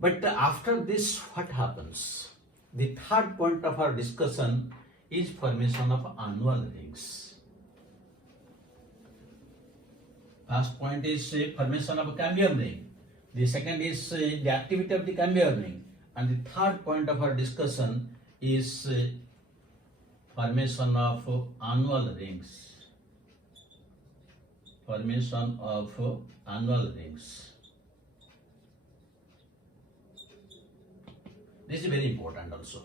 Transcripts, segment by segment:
But after this, what happens? The third point of our discussion is formation of annual rings. First point is formation of a cambium ring. The second is the activity of the cambium ring. And the third point of our discussion is formation of annual rings. Formation of annual rings. This is very important also.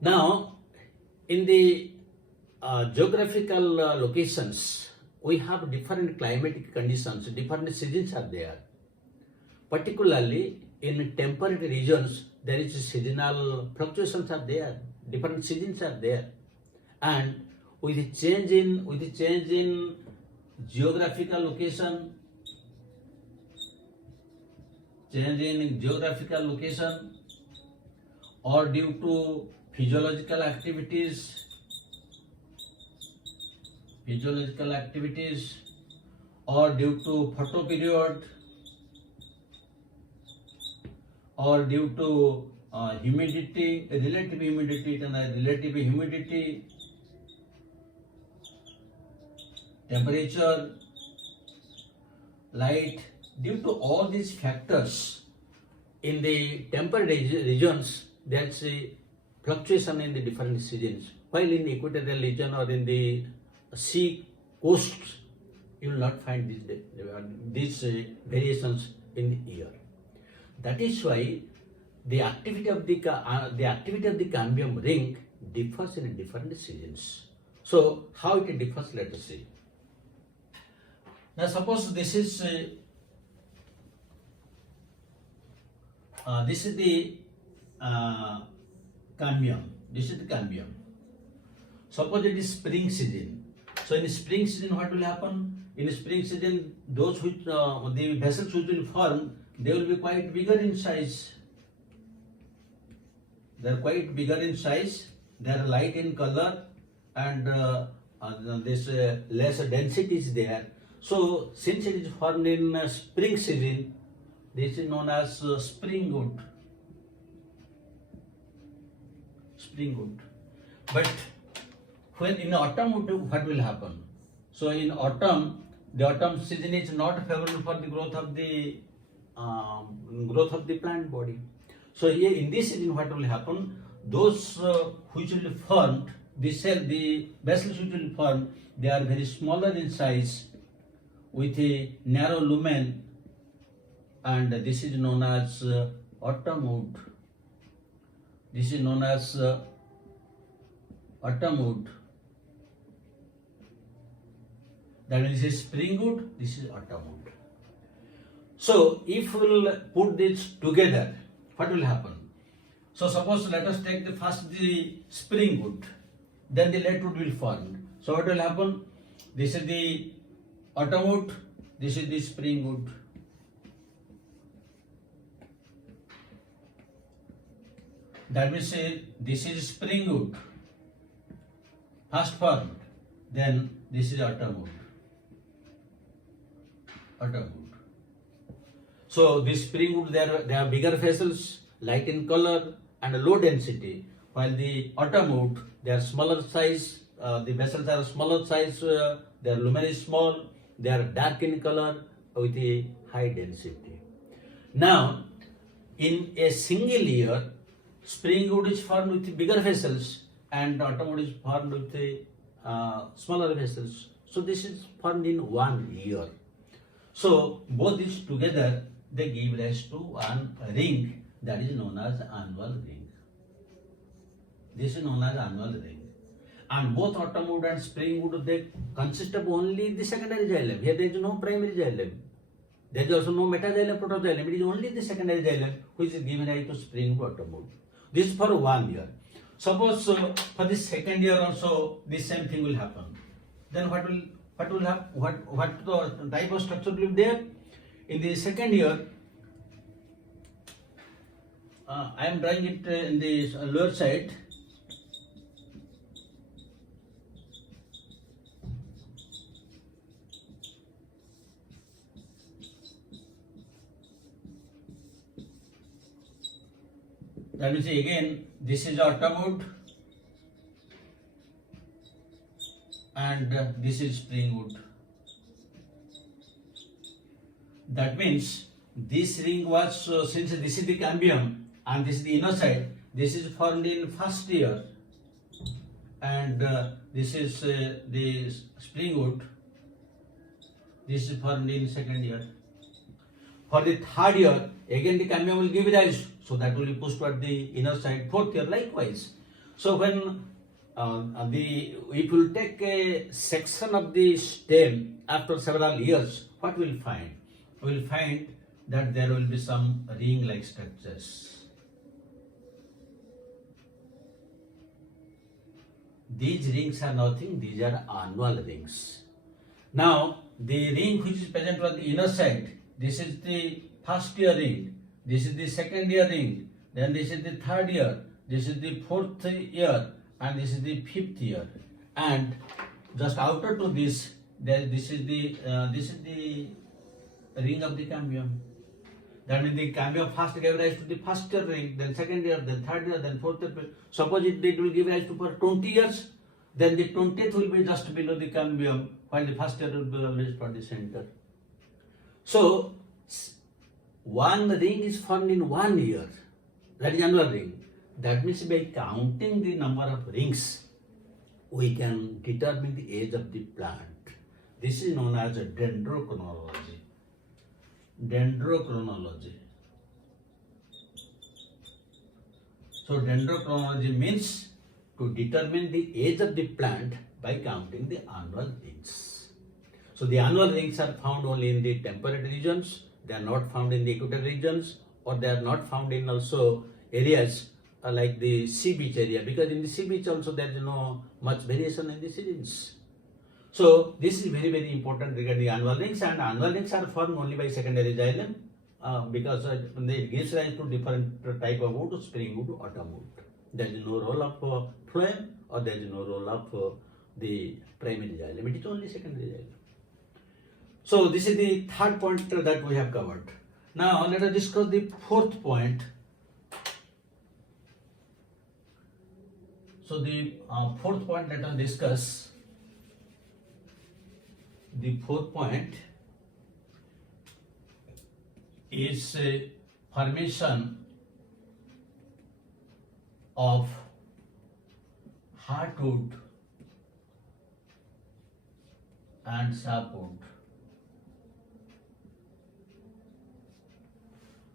Now, in the geographical locations, we have different climatic conditions, different seasons are there. Particularly in temperate regions, there is seasonal fluctuations are there, different seasons are there. And with the change in geographical location, or due to physiological activities, or due to photoperiod, or due to humidity, relative humidity, temperature, light, due to all these factors, in the temperate regions, there's a fluctuation in the different seasons. While in the equatorial region or in the sea coasts, you will not find these variations in the year. That is why the activity of the cambium ring differs in different seasons. So how it differs, let us see. Now suppose this is the cambium. This is the cambium. Suppose it is spring season. So in spring season, what will happen? In spring season, those which the vessels which will form, they will be quite bigger in size. They are quite bigger in size. They are light in color, and this less density is there. So since it is formed in spring season, this is known as spring wood. But when in autumn, what will happen? So in autumn, the autumn season is not favorable for the growth of the plant body. So here in this season, what will happen? Those which will form the vessels which will form, they are very smaller in size with a narrow lumen, and this is known as autumn wood. This is known as autumn wood. That means this is spring wood, this is autumn wood. So if we will put this together, what will happen? So suppose let us take the spring wood, then the late wood will form. So what will happen? This is the autumn wood, this is the spring wood. That means this is spring wood, first formed, then this is autumn wood. So this spring wood, they are bigger vessels, light in color and low density, while the autumn wood, they are smaller size, the vessels are smaller size, their lumen is small, they are dark in color with a high density. Now, in a single year, spring wood is formed with bigger vessels and autumn wood is formed with smaller vessels. So this is formed in 1 year. So both these together, they give rise to one ring that is known as annual ring. This is known as annual ring. And both autumn wood and spring wood, they consist of only the secondary xylem. Here there is no primary xylem. There is also no metaxylem, protoxylem. It is only the secondary xylem which is given rise to spring wood, autumn wood. This is for 1 year. Suppose for the second year also the same thing will happen. Then what the type of structure will be there? In the second year, I am drawing it in the lower side. That means again this is autumn wood and this is spring wood. That means this ring was, since this is the cambium and this is the inner side, this is formed in first year and this is the spring wood, this is formed in second year. For the third year, again the cambium will give rise, so that will be pushed toward the inner side. Fourth year likewise. So when if you take a section of the stem after several years, what we will find? We will find that there will be some ring-like structures. These rings are nothing, these are annual rings. Now, the ring which is present on the inner side, this is the first year ring, this is the second year ring, then this is the third year, this is the fourth year, and this is the fifth year. And just outer to this, this is the ring of the cambium. That means the cambium first gave rise to the first year ring, then second year, then third year, then fourth year. Suppose it will give rise to for 20 years, then the 20th will be just below the cambium, while the first year will be always for the center. So, one ring is formed in 1 year, that is annual ring. That means by counting the number of rings, we can determine the age of the plant. This is known as dendrochronology. Dendrochronology. So dendrochronology means to determine the age of the plant by counting the annual rings. So the annual rings are found only in the temperate regions, they are not found in the equatorial regions, or they are not found in also areas like the sea beach area, because in the sea beach also there is no much variation in the seasons. So this is very, very important regarding the annual rings, and annual rings are formed only by secondary xylem because it gives rise to different type of wood, spring wood, autumn wood. There is no role of phloem, or there is no role of the primary xylem. It is only secondary xylem. So this is the third point that we have covered. Now let us discuss the fourth point. So the fourth point, let us discuss. The fourth point is formation of heartwood and sapwood.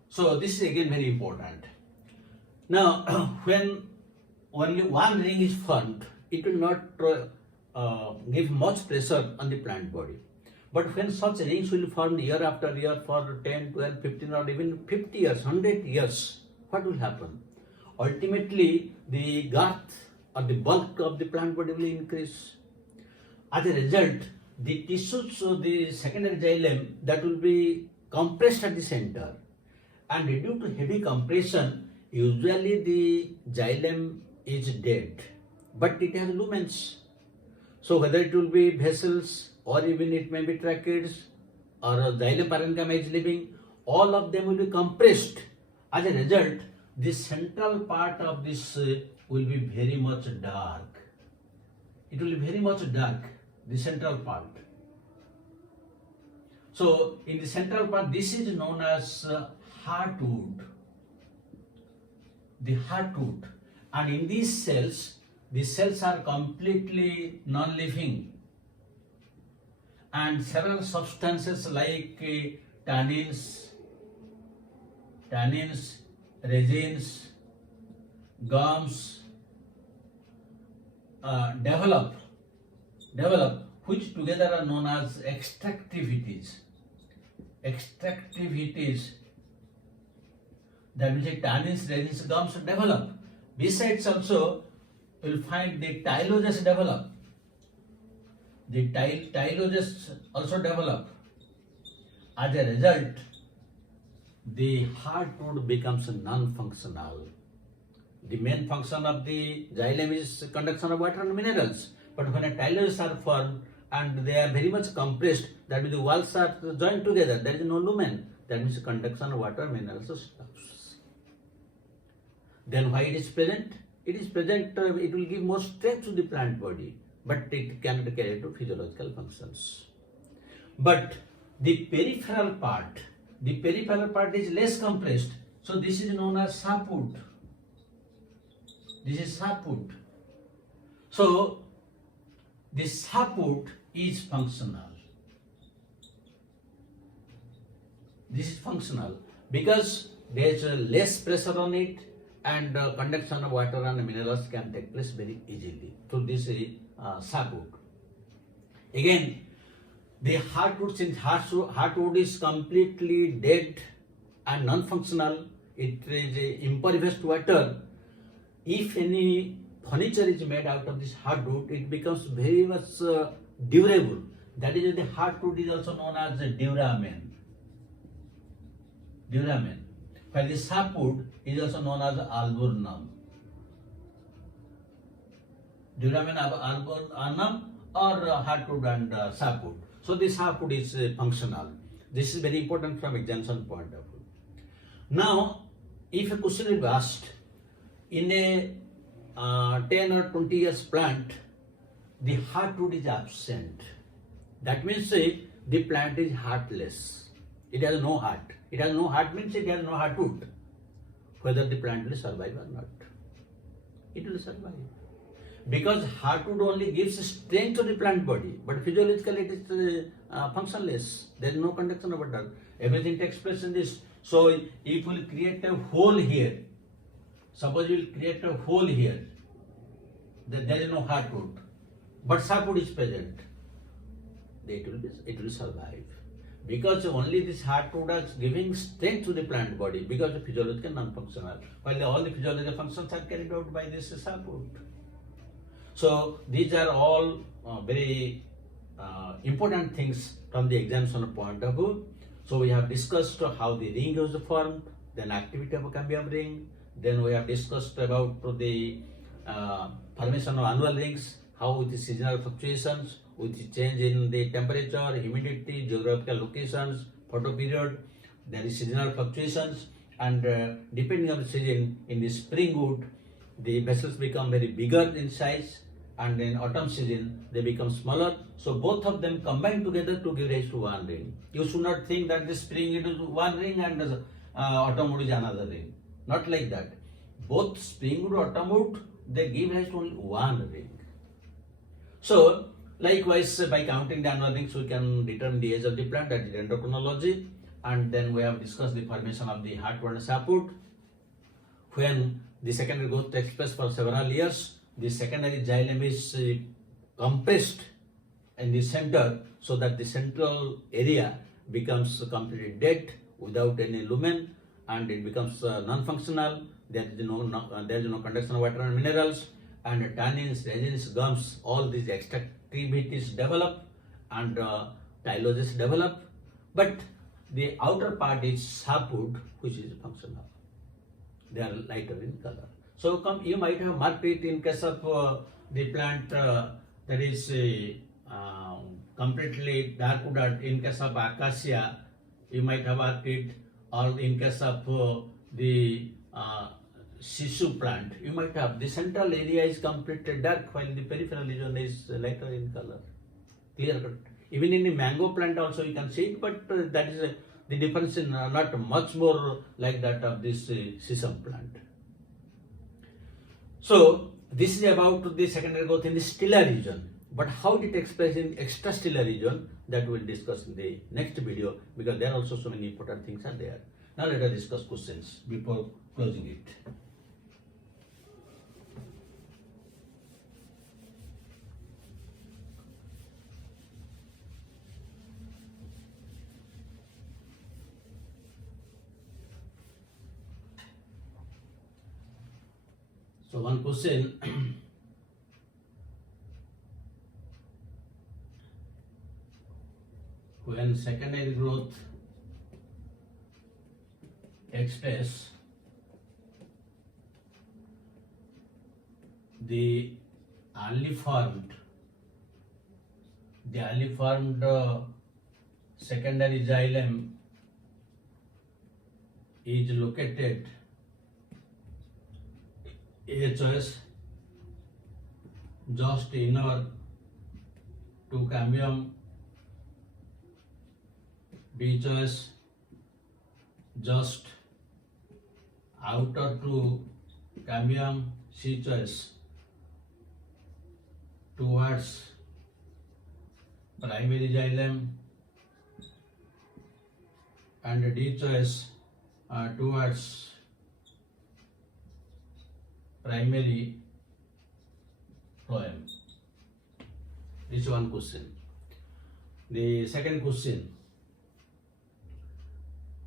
So this is again very important. Now, when only one ring is formed, it will not give much pressure on the plant body. But when such rings will form year after year for 10, 12, 15 or even 50 years, 100 years, what will happen? Ultimately, the girth or the bulk of the plant body will increase. As a result, the tissues of the secondary xylem that will be compressed at the center, and due to heavy compression, usually the xylem is dead, but it has lumens. So whether it will be vessels or even it may be tracheids or xylem parenchyma is living, all of them will be compressed. As a result, the central part of this will be very much dark. It will be very much dark, the central part. So in the central part, this is known as heartwood. The heartwood. And in these cells, the cells are completely non-living, and several substances like tannins, resins, gums develop, which together are known as extractivities. That means tannins, resins, gums develop. Besides also, you will find the tyloses develop. The tyloses also develop. As a result, the heartwood becomes non-functional. The main function of the xylem is conduction of water and minerals. But when a tyloses are formed and they are very much compressed, that means the walls are joined together, there is no lumen. That means conduction of water and minerals stops. Then why it is present? It is present, it will give more strength to the plant body, but it cannot carry to physiological functions. But the peripheral part is less compressed. So this is known as sapwood. This is sapwood. So this sapwood is functional. This is functional because there is less pressure on it, and conduction of water and minerals can take place very easily. So this is sapwood. Again, the hardwood, since hardwood is completely dead and non-functional, it is impervious to water. If any furniture is made out of this hardwood, it becomes very much durable. That is why the hardwood is also known as the duramen. While the sapwood is also known as alburnum. Duramen of alburnum or hardwood and sapwood. So this sapwood is functional. This is very important from examination point of view. Now, if a question is asked in a 10 or 20 years plant, the hardwood is absent. That means the plant is heartless. It has no heart. It has no heart means it has no hardwood. Whether the plant will survive or not, it will survive. Because hardwood only gives strength to the plant body, but physiologically it is functionless. There is no conduction of water. Everything takes place in this. So if we will create a hole here, suppose you will create a hole here, then there is no hardwood, but sapwood is present, it will survive. Because only this hardwood is giving strength to the plant body, because the physiological non-functional, while all the physiological functions are carried out by this sapwood. So these are all very important things from the examination point of view. So we have discussed how the ring is formed, then activity of a cambium ring, then we have discussed about the formation of annual rings, how with the seasonal fluctuations, with the change in the temperature, humidity, geographical locations, photo period, there is seasonal fluctuations, and depending on the season, in the spring wood, the vessels become very bigger in size, and in autumn season they become smaller. So both of them combine together to give rise to one ring. You should not think that the spring it is one ring and autumn wood is another ring. Not like that. Both spring wood, autumn wood, they give rise to only one ring. So likewise, by counting the annual rings, we can determine the age of the plant, that is dendrochronology, and then we have discussed the formation of the hardwood and sapwood. When the secondary growth takes place for several years, the secondary xylem is compressed in the center, so that the central area becomes completely dead without any lumen, and it becomes non-functional. There is no conduction of water and minerals, and tannins, resins, gums, all these extractivities develop, and tyloses develop. But the outer part is sapwood, which is functional. They are lighter in color. So you might have marked it in case of the plant that is completely dark wood. In case of acacia, you might have marked it, or in case of the shishu plant, you might have the central area is completely dark, while the peripheral region is lighter in color. Clear cut. Even in the mango plant also you can see it, but that is the difference is not much more like that of this sesame plant. So this is about the secondary growth in the stellar region. But how it takes place in extrastellar region, that we will discuss in the next video, because there are also so many important things are there. Now let us discuss questions before closing it. So one question, when secondary growth takes place, the early formed secondary xylem is located A choice, just inner to cambium. B choice, just outer to cambium. C choice, towards primary xylem, and D choice, towards primary phloem. This one question. The second question,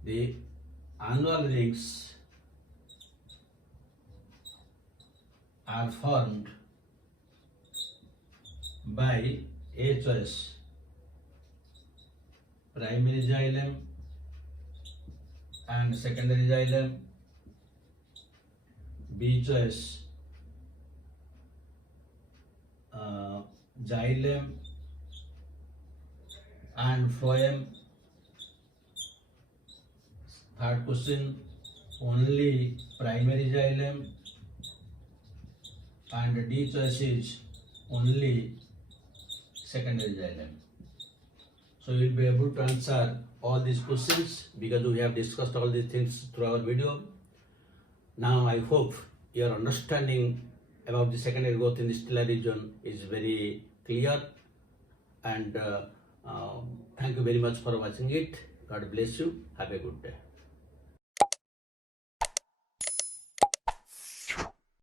the annual rings are formed by A choice, primary xylem and secondary xylem. B choice, xylem and phloem. Third question, only primary xylem, and D choice is only secondary xylem. So you will be able to answer all these questions because we have discussed all these things through our video. Now I hope your understanding about the secondary growth in the stellar region is very clear, and thank you very much for watching it. God bless you. Have a good day.